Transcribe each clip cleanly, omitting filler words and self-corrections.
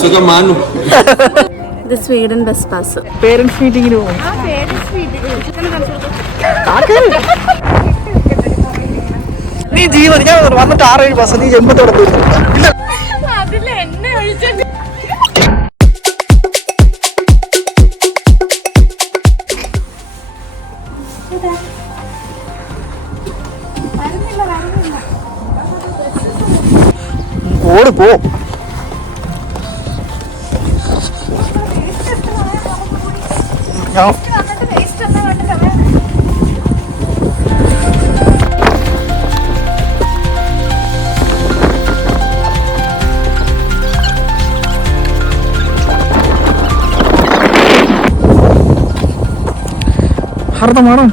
സുഖമാനു. ഇത് Sweden bus pass. Parents മീറ്റിങ്ങിന് പോകും. നീ ജീവൻ ഞാൻ വന്നിട്ട് 6-7 മാസം നീ ജന്മത്തോടെ പോയിട്ടില്ല. ഓട് പോ. ഹർദ്ദമാണോ?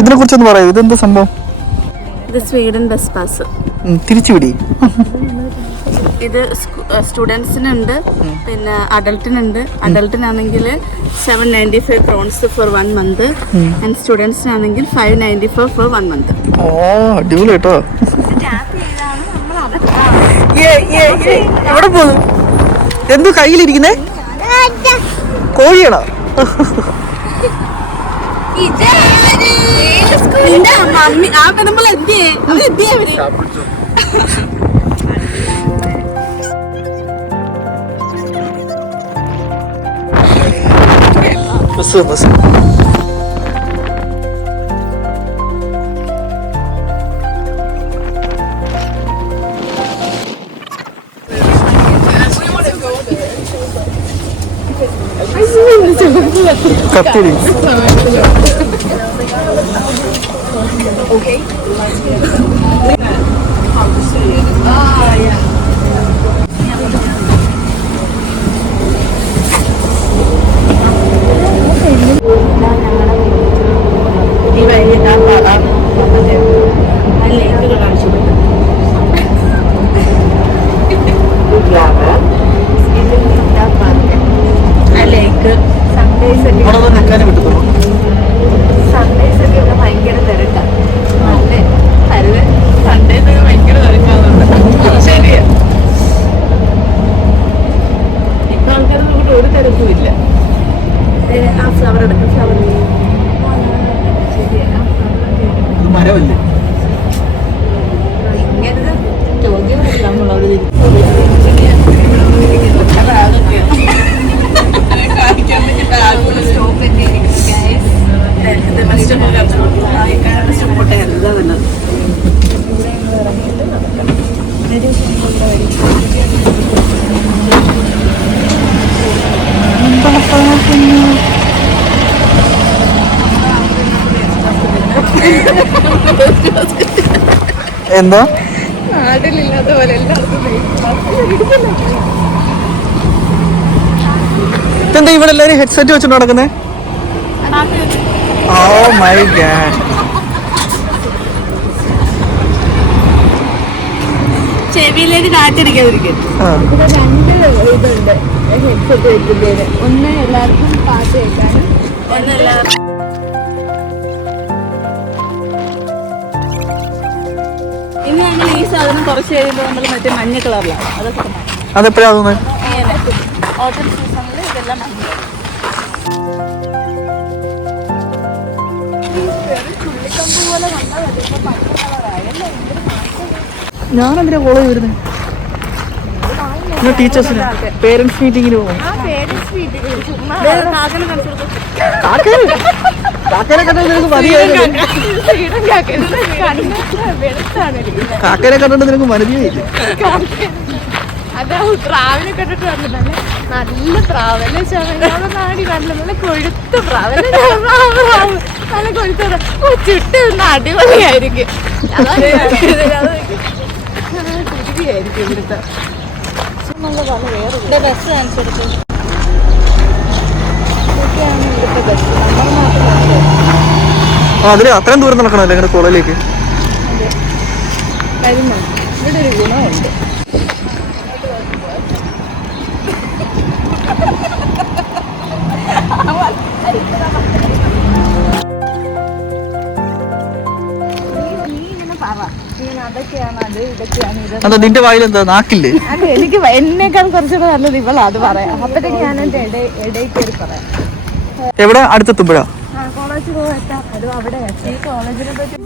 ഇതിനെ കുറിച്ചൊന്ന് പറയൂ. ഇതെന്താ സംഭവം? ഇത് സ്വീഡൻ ബസ് പാസ്. തിരിച്ചുവിടി. ഇത് സ്റ്റുഡൻസിനുണ്ട്, പിന്നെ അഡൽട്ടിനുണ്ട്. അഡൽട്ടിനാണെങ്കിൽ 795 ക്രോൺസ് ഫോർ 1 മന്ത് ആൻഡ് സ്റ്റുഡൻസിനാണെങ്കിൽ 594 ഫോർ 1 മന്ത്. ഓ അടിപൊളി കേട്ടോ. എവിടെ പോകുന്നു? എന്തു കയ്യിലിരിക്കുന്നേ? കോഴിയാണോ? കത്തിരി എന്താ നാട്ടിലില്ലാത്ത പോലെ ഇതെന്താ ഇവിടെ എല്ലാരും ഹെഡ്സെറ്റ് വെച്ചിട്ട് നടക്കുന്നേ? Oh my God. ചെവിയിലേക്ക് കാറ്റടിക്കാതിരിക്കും. 2 ഇതുണ്ട് ഹെഡ്സെറ്റ് വെക്കുന്നതിന്. ഒന്ന് എല്ലാവർക്കും പാട്ട് കേൾക്കാനും, ഒന്ന് എല്ലാവർക്കും. ഇനി ഞങ്ങൾ ഈ സാധനം കുറച്ച് കഴിയുമ്പോൾ നമ്മൾ മറ്റേ മഞ്ഞ കളറിലാണ്. അതെപ്പോഴാ തോന്നുന്നത്? ഓട്ടം സീസണിൽ ഇതെല്ലാം മഞ്ഞ. ചുള്ളിക്കമ്പ് പോലെ വന്നാൽ വരുമ്പോൾ മഞ്ഞ കളറായല്ലേ. ഞാനെന്തിനാ കോളേജ് വരുന്നത്? ടീച്ചേഴ്സിന് പേരൻസ് മീറ്റിങ്ങിന് പോകും. കാക്കനെ കണ്ടിട്ട് നിനക്ക് മതിയായില്ല. അതാ പ്രാവിനെ കണ്ടിട്ട് വന്നിട്ടല്ലേ നല്ല പ്രാവല്ലേ നാടി നല്ല നല്ല കൊഴുത്ത പ്രാവല്ലേ നല്ല കൊഴുത്ത ചുട്ട് നിന്ന് അടിപൊളിയായിരിക്കും. കുരുവിയായിരിക്കും ഇവിടുത്തെ. വേറെ ബസ് കാണിച്ചു കൊടുത്തു. ഇതൊക്കെയാണ് ഇവിടുത്തെ ബസ്. നമ്മുടെ നാട്ടിൽ അതില് അത്രയും ദൂരം നടക്കണമല്ലേ നിങ്ങളുടെ കോളേജിലേക്ക്? അതെ. വരുന്നു. ഇവിടെ ഒരു ഗുണമുണ്ട്. അതാ നിന്റെ വായിൽ എന്താ നാക്കില്ലേ? അല്ല, എനിക്ക് എന്നേക്കാൾ കുറച്ചുകൂടെ നല്ലത് ഇവളാ അത് പറയാം. അപ്പത്തേക്ക് ഞാൻ എന്റെ ഇടയിൽ കയറി പറയാം. എവിടെ അടുത്തെത്തുമ്പോഴാ? കോളേജിൽ പോകാം. അതും അവിടെ ഈ കോളേജിനെ പറ്റി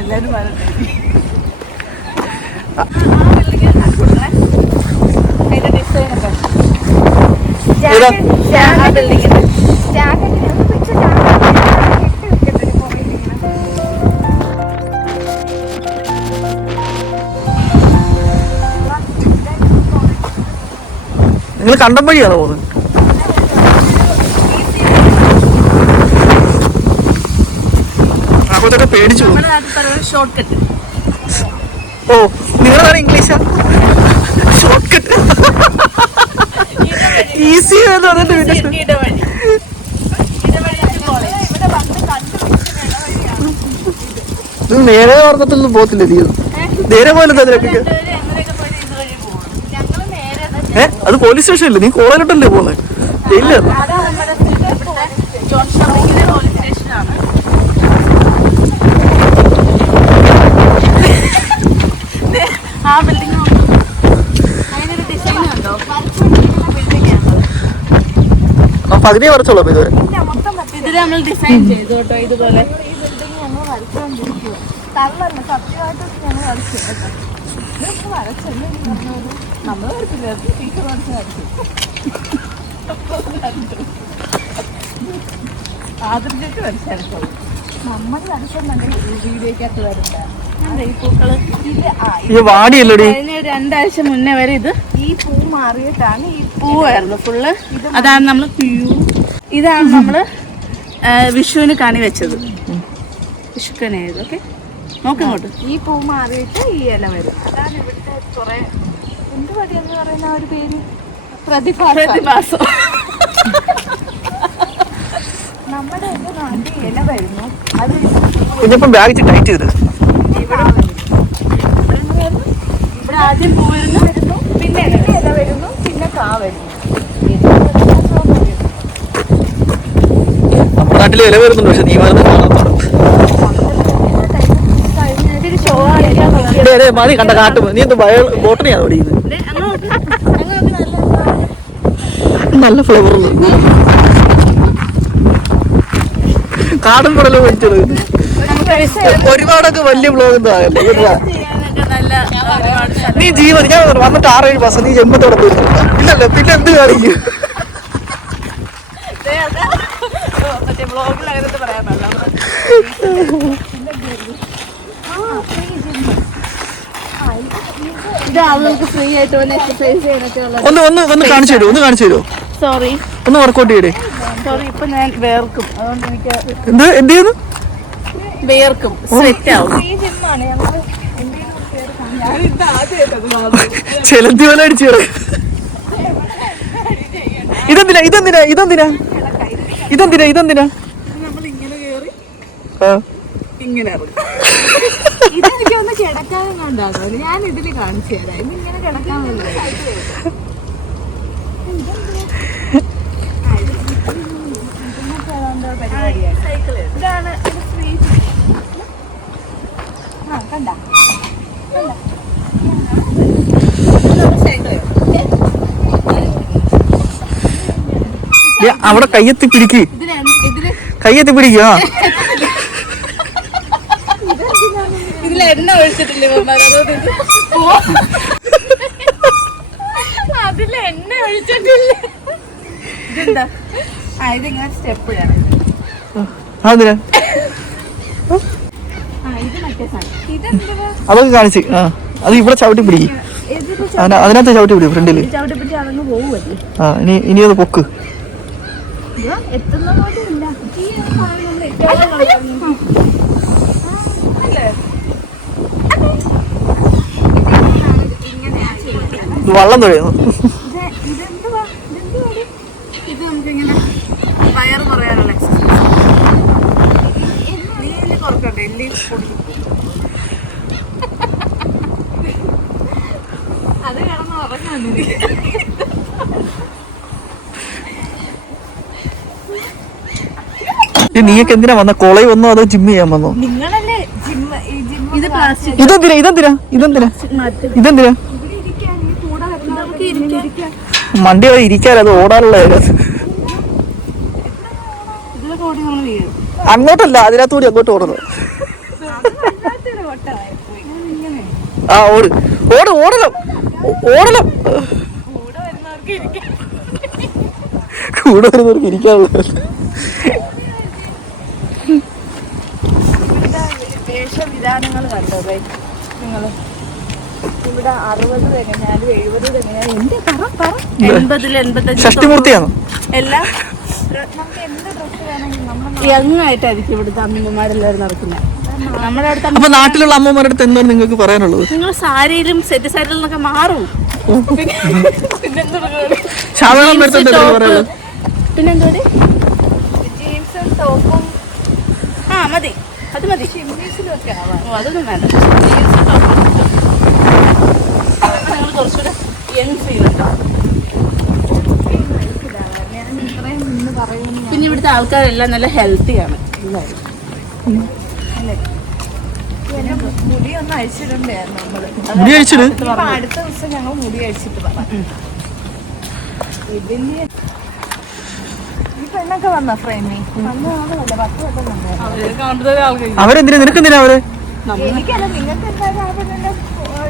എല്ലാരും പറയട്ടെ. അതിന്റെ ഡിസൈനൊക്കെ നിങ്ങൾ കണ്ടം വഴിയാണോ പോകുന്നത്? അപ്പോഴത്തൊക്കെ പേടിച്ചു. Short cut. ഓ, നിങ്ങളാണ് ഇംഗ്ലീഷാ? ഷോർട്ട് കട്ട് ഈസി എന്ന് പറഞ്ഞിട്ട് നേരെ ഓർമ്മത്തൊന്നും പോകത്തില്ല. നേരെ പോലെ അതിലൊക്കെ അത് പോലീസ് സ്റ്റേഷനല്ലേ? നീ കോളേജിലോട്ടല്ലേ പോകുന്നത്? ഇല്ല, ആ ബിൽഡിംഗ് അതിനൊരു ഡിസൈൻ ഉണ്ടോ? പകുതിയെ കുറച്ചോളൂ. ഇതുവരെ ഇതിൽ നമ്മൾ ഡിസൈൻ ചെയ്തു കേട്ടോ. ഇതുപോലെ നമ്മൾ വരച്ചില്ല, ടീച്ചർ വരച്ച് ആദർശിച്ച് വരച്ചെടുത്തോളൂ. നമ്മൾ വരച്ചെന്നുണ്ടെങ്കിൽ വീഡിയോക്കകത്ത് വരണ്ട. ഈ പൂക്കള് കഴിഞ്ഞ 2 ആഴ്ച മുന്നേ വരെ ഇത് ഈ പൂ മാറിയിട്ടാണ് ഈ പൂവായിരുന്നു ഫുള്ള്. അതാണ് നമ്മൾ ഇതാണ് നമ്മള് വിഷുവിന് കണി വെച്ചത്. വിഷുക്കനായത്. ഓക്കെ, നോക്കിങ്ങോട്ട്. ഈ പൂ മാറിയിട്ട് ഈ ഇല വരും. അതാണ് ഇവിടുത്തെ കുറെ എന്ത് പടിയെന്ന് പറയുന്ന ആ ഒരു പേര്, പ്രതിഭാസം. നമ്മുടെ നാട്ടിൽ ഇല വരുന്നു. അത് ഇവിടെ ആദ്യം പൂ വരുന്നു, പിന്നെ ഇല വരുന്നു, പിന്നെ കാ വരുന്നു. നമ്മുടെ നാട്ടിൽ ഇല വരുന്നുണ്ട്, പക്ഷെ നീ മതി കണ്ട കാട്ടു. നീ എന്ത് ബോട്ടണിയാണ് ഓടിക്കുന്നത്? നല്ല ഫ്ലവറുള്ളു. കാടും കൂടല്ലോ വലിച്ചത്. ഒരുപാടൊക്കെ വലിയ ബ്ലോഗ് ഒന്നും ആകല്ലേ. നീ ജീവൻ ഞാൻ വന്നിട്ട് 6-7 മാസം നീ ജന്മത്തോടെ പോയിട്ടില്ല. ഇല്ലല്ലോ, പിന്നെ എന്ത് കാണിക്കും? ഫ്രീ ആയിട്ട് എക്സസൈസ് ചെയ്യാനൊക്കെ ഒന്ന് കാണിച്ചു തരുമോ? സോറി, ഒന്ന് വർക്കൗട്ട് ചെയ്യേ. സോറി, ഇപ്പൊ ഞാൻ വേർക്കും. അതുകൊണ്ട് എനിക്ക് എന്ത് ചെയ്യുന്നു? വേർക്കും, സെറ്റ് ആവും. ചെലന്തി പോലെ അടിച്ചു. ഇതെന്തിനാ? നമ്മളിങ്ങനെ കേറി ആ ഇങ്ങനെ ഇതെനിക്കൊന്ന് കിടക്കാനും കണ്ടാണോ? ഞാൻ ഇതില് കാണിച്ചു തരാം. ഇതിങ്ങനെ കിടക്കാൻ ഇതാണ് കണ്ട അവിടെ കയ്യെത്തി പിടിക്ക്. ഇതിൽ എണ്ണ ഒഴിച്ചിട്ടില്ലേ? അതില് എണ്ണ ഒഴിച്ചിട്ടില്ല. ഇതെന്താ? ഇതിങ്ങനെ സ്റ്റെപ്പ് ചെയ്യണം. അതൊക്കെ കാണിച്ച് അത് ഇവിടെ ചവിട്ടി പിടിക്കും. അതിനകത്ത് ചവിട്ടി പിടിക്കും ഫ്രണ്ടില്. ഇനി അത് പൊക്ക്. വള്ളം തുഴയുന്നു. ഇത് നമുക്കിങ്ങനെ വയറ് കുറയാനുള്ള നീയൊക്കെ എന്തിനാ വന്ന? കോളേജ് വന്നോ അതോ ജിം ചെയ്യാൻ വന്നോ? നിങ്ങളല്ലേ ഇത് പ്ലാസ്റ്റിക് ഇതെന്തിനാ വണ്ടി വരെ ഇരിക്കാൻ? അത് ഓടാനുള്ള അങ്ങോട്ടല്ല, അതിനകത്തുകൂടി അങ്ങോട്ട് ഓടുന്നത്. ആ ഓട് ഓട് ഓടണം ഓടണം. കൂടെ വരുന്നവർക്ക് ഇരിക്കാനുള്ളത്. വേഷവിധാനങ്ങൾ കണ്ടോ നിങ്ങള്? ഇവിടെ 60 തികഞ്ഞാലും 70 തികഞ്ഞാലും എന്റെ 80 85 ഷഷ്ടിമൂർത്തിയാണോ എല്ലാം നമുക്ക് എന്ത് ഡ്രസ്സ് വേണമെങ്കിലും നമ്മൾ യങ്ങായിട്ടായിരിക്കും ഇവിടുത്തെ അമ്മമാരെല്ലാവരും നടക്കുന്നത്. നമ്മുടെ അടുത്ത് അപ്പൊ നാട്ടിലുള്ള അമ്മമാരുടെ അടുത്ത് എന്താണ് നിങ്ങൾക്ക് പറയാനുള്ളത്? നിങ്ങൾ സാരിയിലും സെറ്റ് സാരിയിലും നിന്നൊക്കെ മാറും. പിന്നെന്തോ ജീൻസും ടോപ്പും മതി, അത് മതി. ഷിമ്മീസിലൊക്കെ അതൊന്നും വേണ്ട. ജീൻസും ടോപ്പും നിങ്ങൾ കുറച്ചുകൂടെ യങ് ഫീൽ ഉണ്ടാവും. പിന്നെ ഇവിടുത്തെ ആൾക്കാരെല്ലാം നല്ല ഹെൽത്തിയാണ്. മുടി ഒന്ന് അഴിച്ചിട്ടുണ്ടായിരുന്നു നമ്മള്. അടുത്ത ദിവസം ഞങ്ങൾ മുടി അഴിച്ചിട്ട് പറഞ്ഞു. ഇതിന് ഈ പെണ്ണൊക്കെ വന്ന ഫ്രെയിമി വന്ന ആളല്ല, 10 വട്ടം വന്നു. അവരെന്തിനാ നിനക്കെന്തിനാ അവര്? എനിക്കല്ല, നിങ്ങൾക്ക് എന്തായാലും ആ പെണ്ണിന്റെ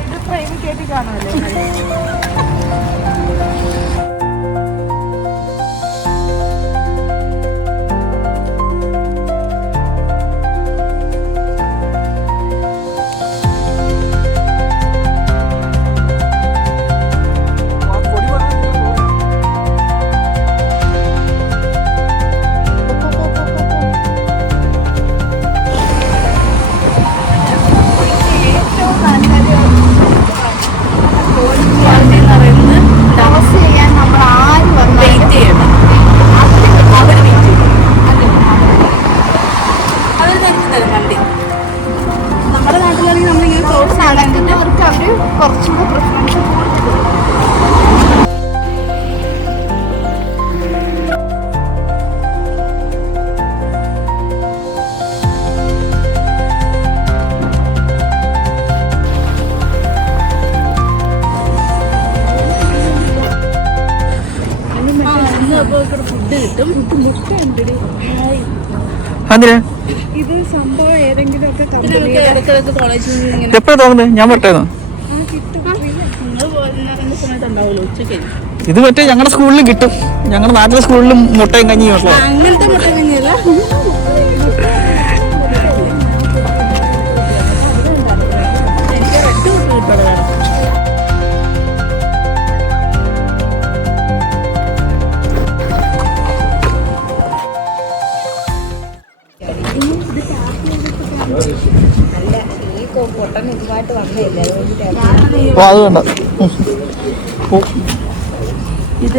ഇത് ഫ്രെയിമിൽ കേട്ടി കാണുമല്ലോ. നമ്മുടെ നാട്ടിലാണെങ്കിൽ നമ്മളിങ്ങനെ ക്ലോസ് ആണെങ്കിൽ അവർക്ക് അവര് കുറച്ചുകൂടെ പ്രിഫറൻസ് കൂടുതൽ. ഫുഡ് കിട്ടും. മുട്ട ഉണ്ട്. ഇത് സംഭവം ഏതെങ്കിലും ഒക്കെ എപ്പോഴാ തോന്നുന്നത്? ഞാൻ പറ്റേന്നോ? ഇത് മറ്റേ ഞങ്ങളുടെ സ്കൂളിൽ കിട്ടും. ഞങ്ങളുടെ നാട്ടിലെ സ്കൂളിലും മുട്ടയും കഞ്ഞിയും ഒക്കെ. അങ്ങനത്തെ മുട്ട കഞ്ഞിയല്ല. എനിക്ക് റെഡ് മുട്ട കിട്ടുന്നത് വേണം. അത് വേണ്ട. ഇത്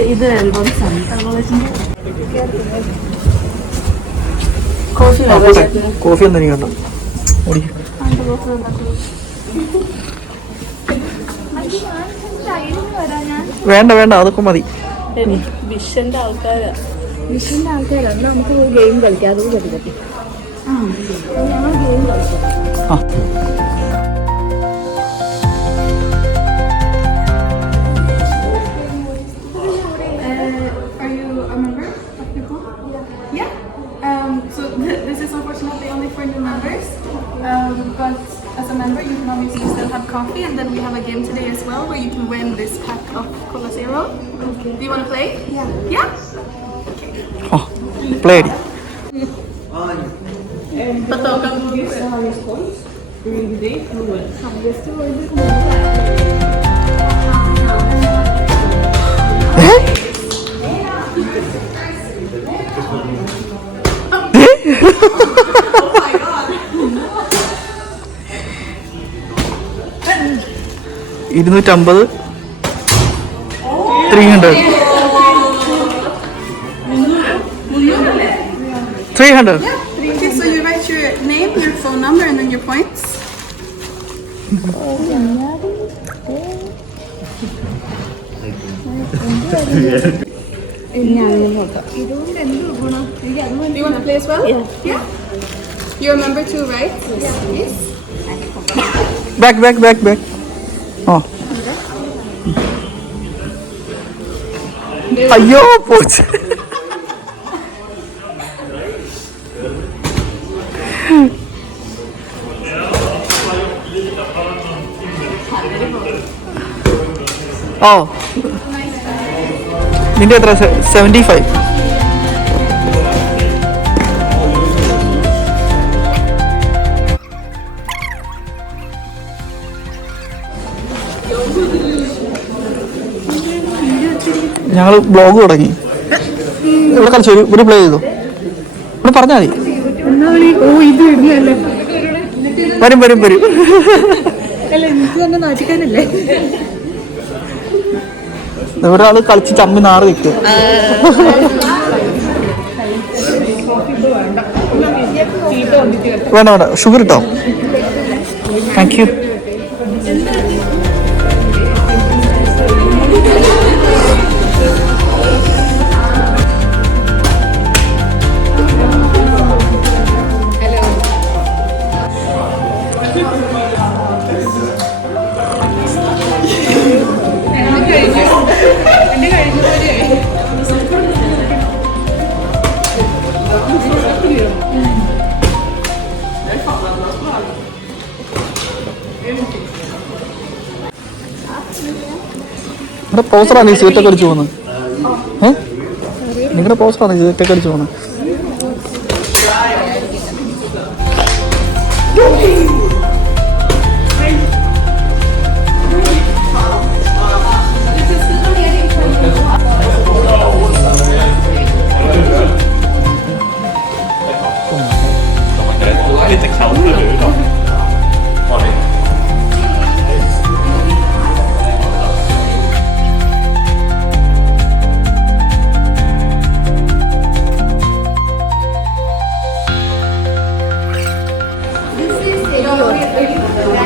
കോഫി ഒന്നും എനിക്ക് കണ്ടോ? വേണ്ട വേണ്ട, അതൊക്കെ മതി. വിഷന്റെ ആൾക്കാരാ. എന്നാ നമുക്ക് ഗെയിം കളിക്കാം. അത് കളിക്കട്ടെ. ഞങ്ങൾ ഗെയിം കളിക്കാം. This is unfortunately only for new members, but as a member you can obviously still have coffee, and then we have a game today as well where you can win this pack of Cola Zero. Okay. Do you want to play? Yeah. Yeah? Okay. Oh, play. $250 $300 $300. Okay, so you write your name, your phone number, and then your points. ഇതുകൊണ്ട് എന്ത് ഗുണം? എനിക്ക് അതുപോലെ Do you want to play as well? Yeah. You're number 2, right? Yes. Back ആ അയ്യോ പോച്ച്. ഓ നിന്റെ എത്ര 75? ഞങ്ങൾ ബ്ലോഗ് തുടങ്ങി. ഇവിടെ കളിച്ചു ഒരു പ്ലേ ചെയ്തു. ഇവിടെ പറഞ്ഞാൽ മതി. വരും ഒരാള് കളിച്ച് ചമ്മി നാറ് നിൽക്കുക. വേണ്ട ഷുഗർ ഇട്ടോ. Thank you. നിങ്ങളുടെ പോസ്റ്ററാണ് ഈ സീറ്റൊക്കെ അടിച്ചു പോകുന്നത്. നിങ്ങളുടെ പോസ്റ്ററാണ് ഈ സീറ്റൊക്കെ അടിച്ചു പോകുന്നത്.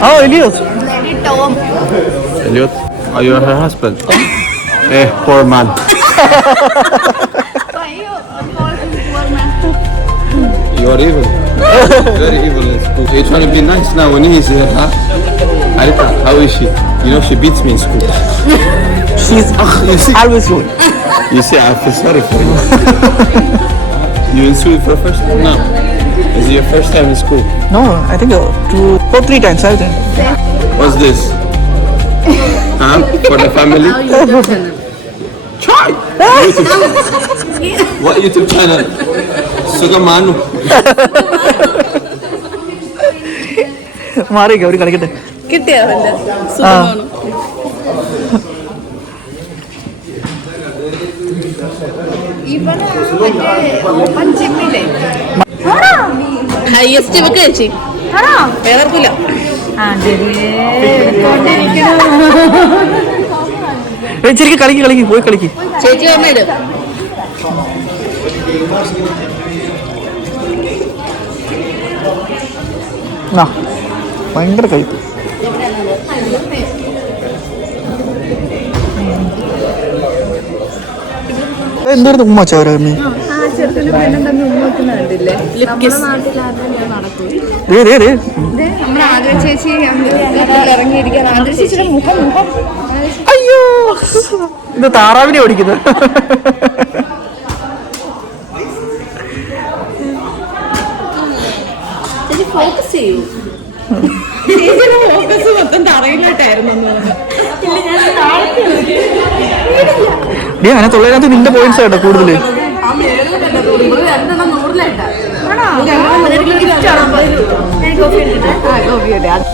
Oh, Eliot. Eliot, are you her husband? Poor man. You are evil. Very evil in school. You're trying to be nice now when he's here, huh? Arita, how is she? You know she beats me in school. She's always good. You see, I feel sorry for you. You in school for the first time? No. Is it your first time in school? No, I think 2 or 3 times, I think. What's this? Huh? For the family? Try! YouTube. What YouTube channel? Sugamanu. മാറിയൊക്കെ അവർ കളിക്കട്ടെ. കിട്ടിയോ? Highest ഇവക്ക് ചേച്ചി വേർക്കില്ല. ശരിക്കും കളിക്ക് പോയി കളിക്ക്. ചേച്ചി ഓർമ്മയിട്. ആ ഭയങ്കര കഴിപ്പ്. എന്തായിരുന്നു ഉമ്മച്ച അവരമ്മ? അയ്യോ ഇത് താറാവിനെ ഓടിക്കുന്നത്. ഫോക്കസ് ചെയ്യൂ. ഫോക്കസ് മൊത്തം തറയിലോട്ടായിരുന്നു. അങ്ങനെ തൊള്ളതിനകത്ത് നിന്റെ പോയിന്റ്സ് കേട്ടോ കൂടുതല്. എനിക്ക്